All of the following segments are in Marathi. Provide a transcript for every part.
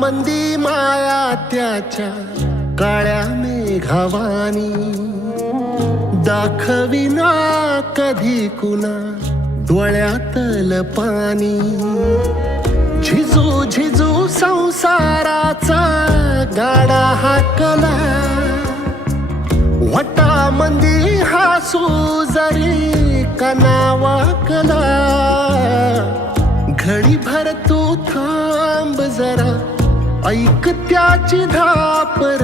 मंदी माया त्याच्या काळ्या मेघावानी, दाखविना कधी कुणा डोळ्यातल पाणी. झिजू झिजू संसाराचा गाडा हाकला, वटामंदी हासू जरी कणा वाकला. घडीभर तू थांब जरा, ऐक त्याची धापर,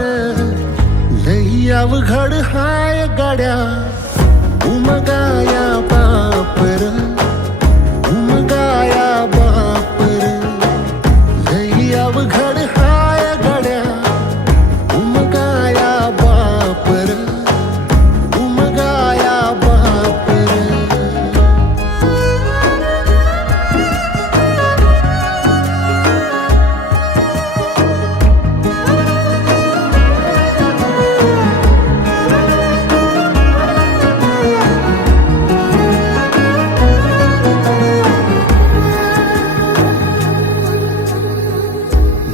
लई अवघड हाय गड्या उमगाया बापर, उमगाया बापर. लई अवघड हाय गड्या उमगाया बापर, उमगाया बापर.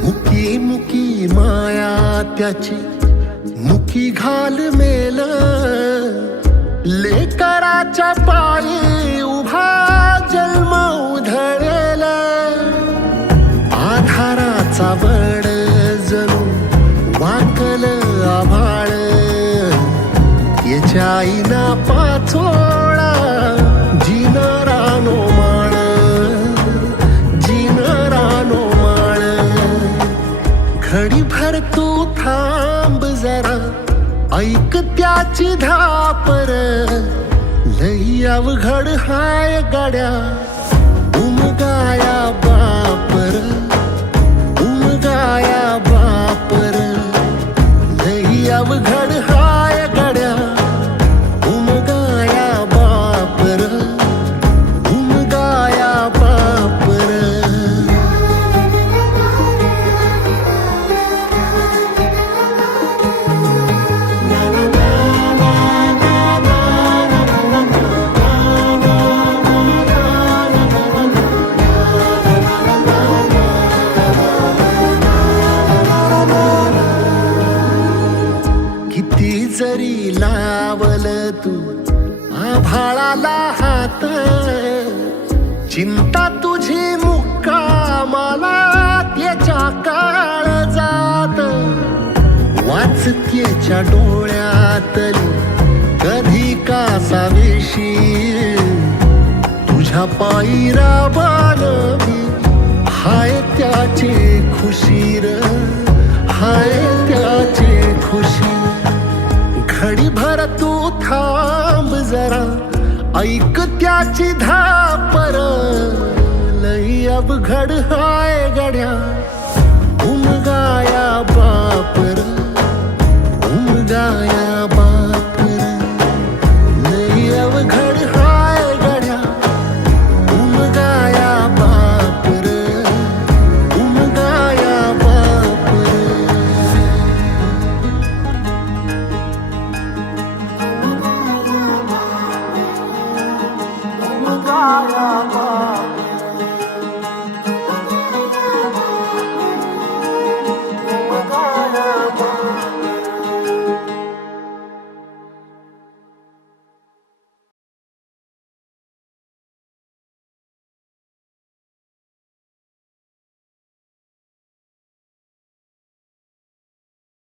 मुकी मुकी माया त्याची मुकी घाल मेल, लेकराच्या पायी उभा जन्म उधळेल. आधाराचा बळ जणू वाकल आभाळ, याच्या आईना पाचोळा जिनरानो माळ, जिनरानो माळ. घडीभर तू थांब जरा, ऐक त्याची धापर, लई अवघड हाय गड्या उमगाया बापर, उमगाया बापर. लई अवघड हाय गड्या उमगाया बापर, उमगाया बापर. किती जरी लावल तू आभाळाला हात, चिंता तुझी मुक्कामाला त्याच्या काळजात. वाचतेच्या डोळ्यातली कधी कासावेशी, तुझ्या पायी राबान मी हाय त्याचे खुशीर, हाय त्याचे खुशी. घडीभर तू थांब जरा, ऐक त्याची धापर, लई अवघड हाय गड्या उमगाया बापर, उमगाया बापर. लई अवघड हाय गड्या उमगाया बापर, उमगाया बापर. उमगाया बापर.